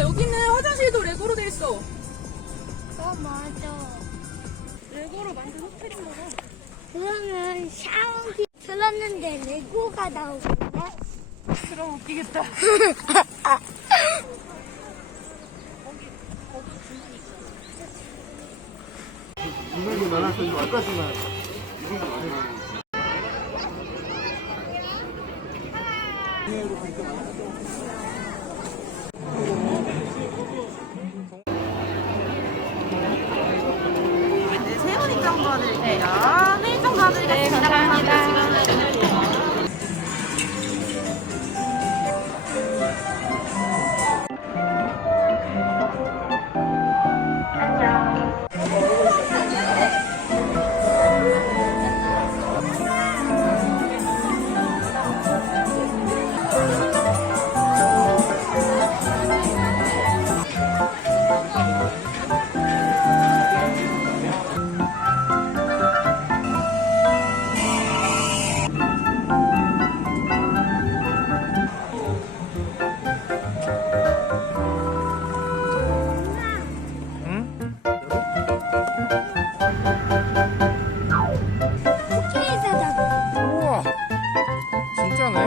여기는 화장실도 레고로 돼 있어. 맞아. 레고로 만든 호텔인 거야. 그러면 샤워기 들었는데 레고가 나오는데? 그럼 웃기겠다. 인원이 많아서 여기까지만. 네, 세원 입장 도와드릴게요. 네, 입장 도와드리겠습니다. 네, 감사합니다. 우와, 진짜네.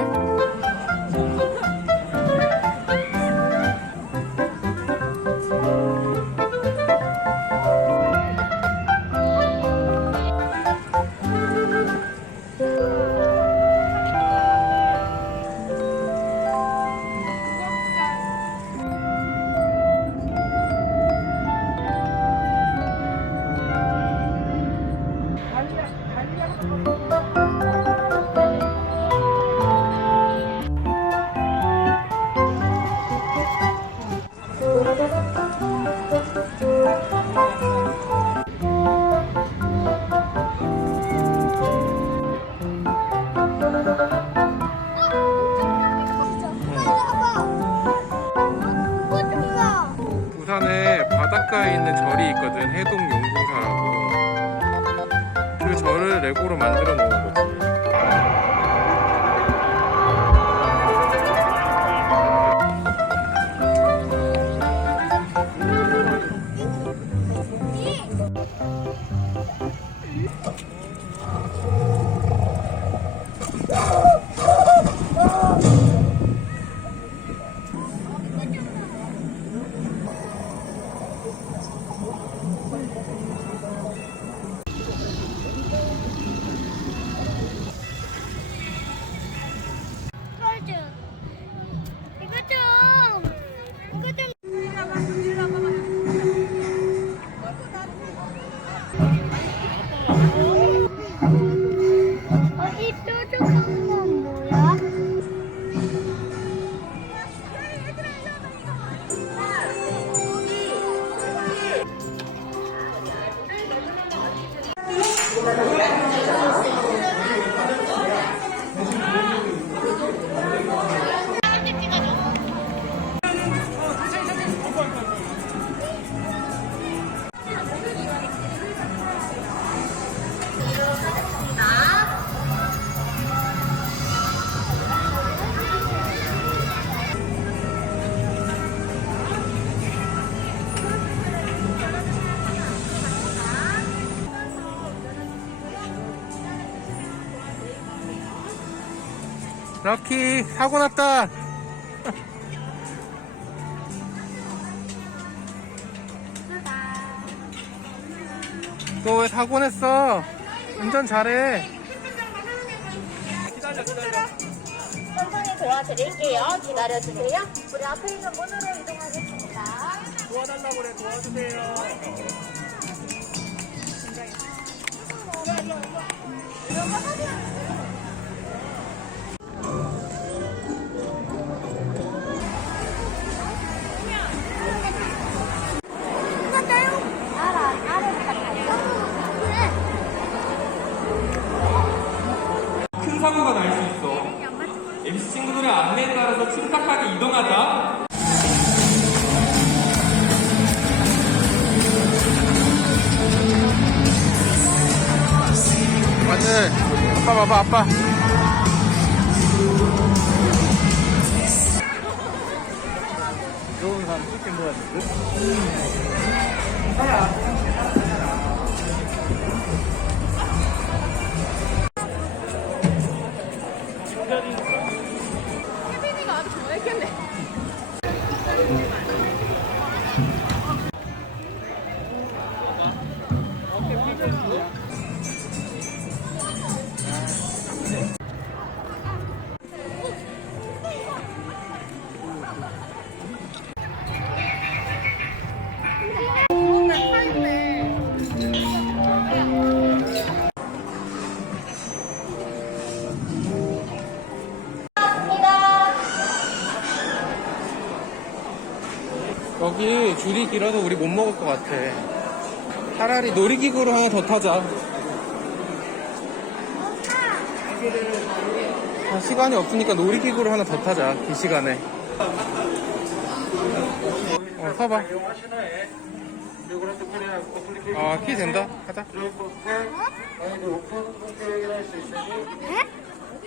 부산에 바닷가에 있는 절이 있거든. 해동용궁사라고. 그 절을 레고로 만들어 놓은 거지. 어디 뾰족한 건 뭐야? 럭키, 사고 났다. 너 왜 사고 냈어? 운전 잘해. 천천히 도와드릴게요. 기다려주세요. 우리 앞에 있는 문으로 이동하겠습니다. 도와달라고 그래, 도와주세요. 알아. 이동하자. 맞네. 아빠 봐봐, 아빠. 좋은 사람 치킨 좋아하는데? 혜빈이가 아주 좋아했겠네. 여기 줄이 길어서 우리 못 먹을 것 같아. 차라리 놀이기구를 하나 더 타자. 시간이 없으니까 놀이기구를 하나 더 타자. 이 시간에. 타봐. 키 된다. 가자.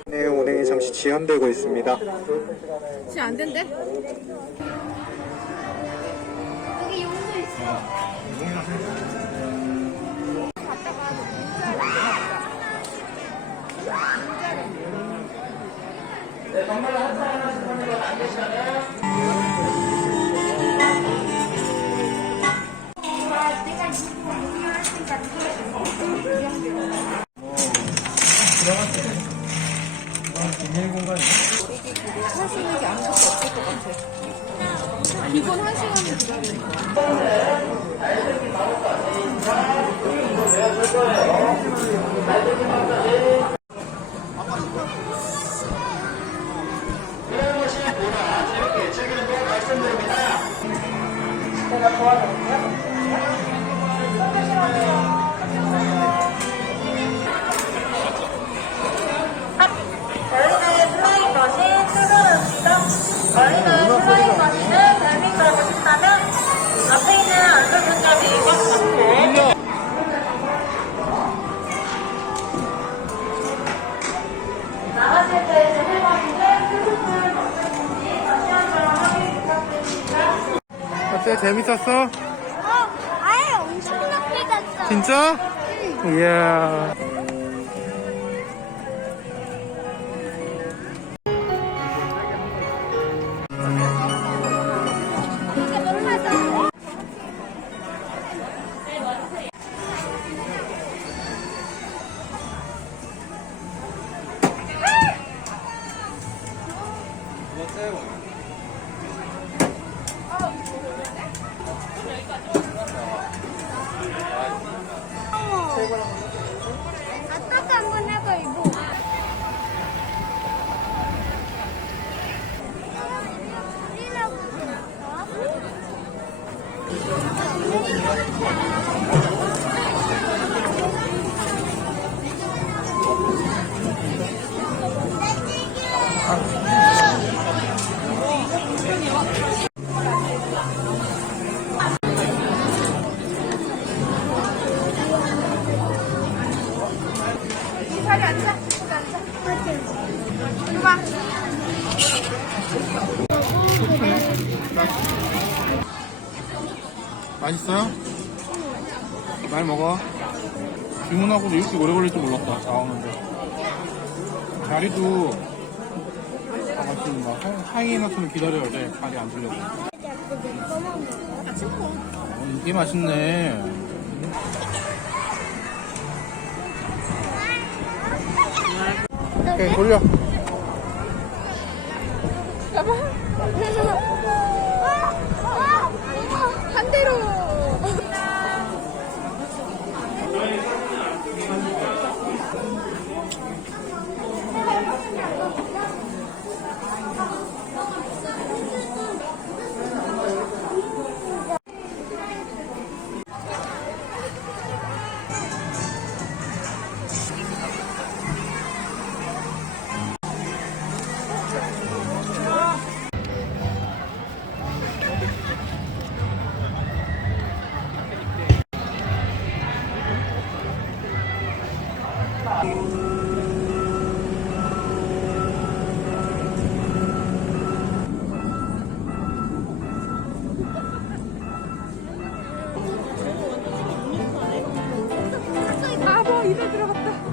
네, 운행이 잠시 지연되고 있습니다. 지금 안 된대? 여기 용도 있어. 비밀 공간이. 하시는 게 아무것도 없을 것 같아. 기본 1시간을 기다리니까. 저희는 플라잉 머신 출발합니다. 저희는 플라잉 머신을 밟을 가고 싶다면 앞에 있는 안전문짝이 꽉 잡고 나가실 때 제네머신을 수술을 받는지 다시 한번 확인 부탁드립니다. 어때? 재밌었어? 아예 엄청 높이 갔어. 진짜? 이야. 이게 높아서. 아까도 한번 해봐 이거. 우리라고 자리 앉아. 거기 앉아. 이리 와. 맛있어요? 많이 먹어. 주문하고도 이렇게 오래 걸릴 줄 몰랐다. 나오는데. 자리도 맛있는다. 하이에나처럼 기다려야 돼. 자리 안 주려고. 이게 맛있네. 오케이, 돌려. 반대로. 바보 입에 들어갔다.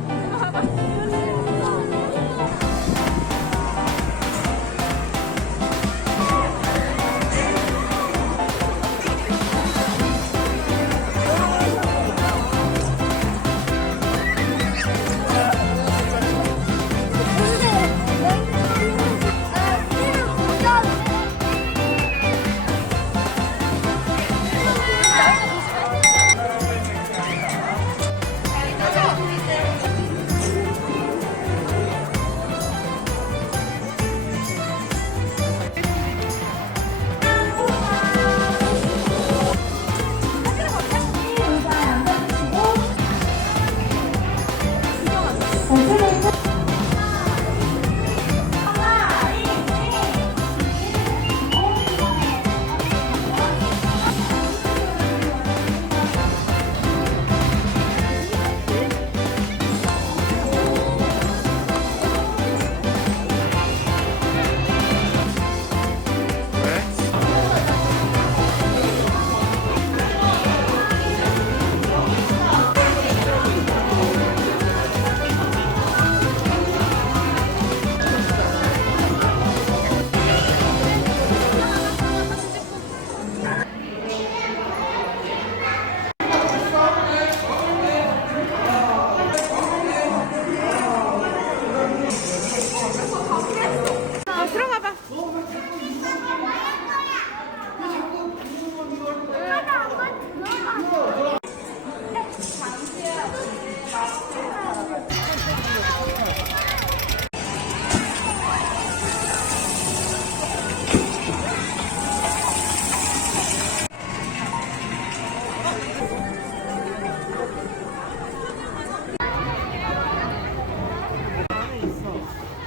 들어가봐.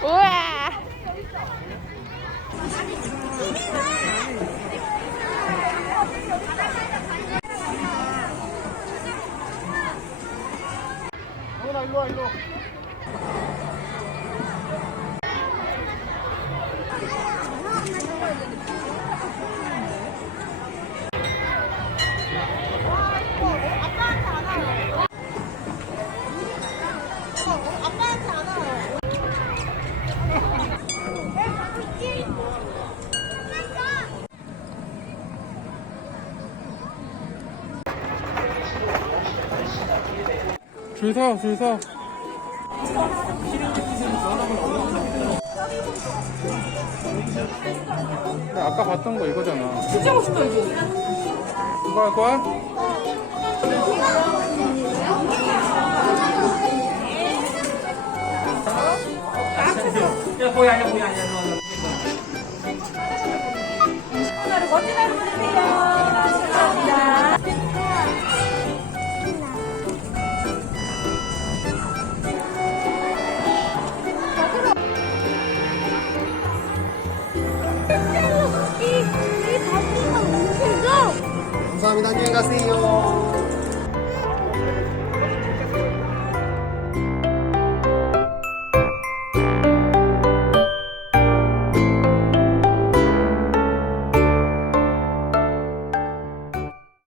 우와. 줄 서, 줄 서. 근데 아까 봤던 거 이거잖아. 진짜 멋있다 이거. 이거 할 거야? 멋진 하루 보내세요. 감사합니다.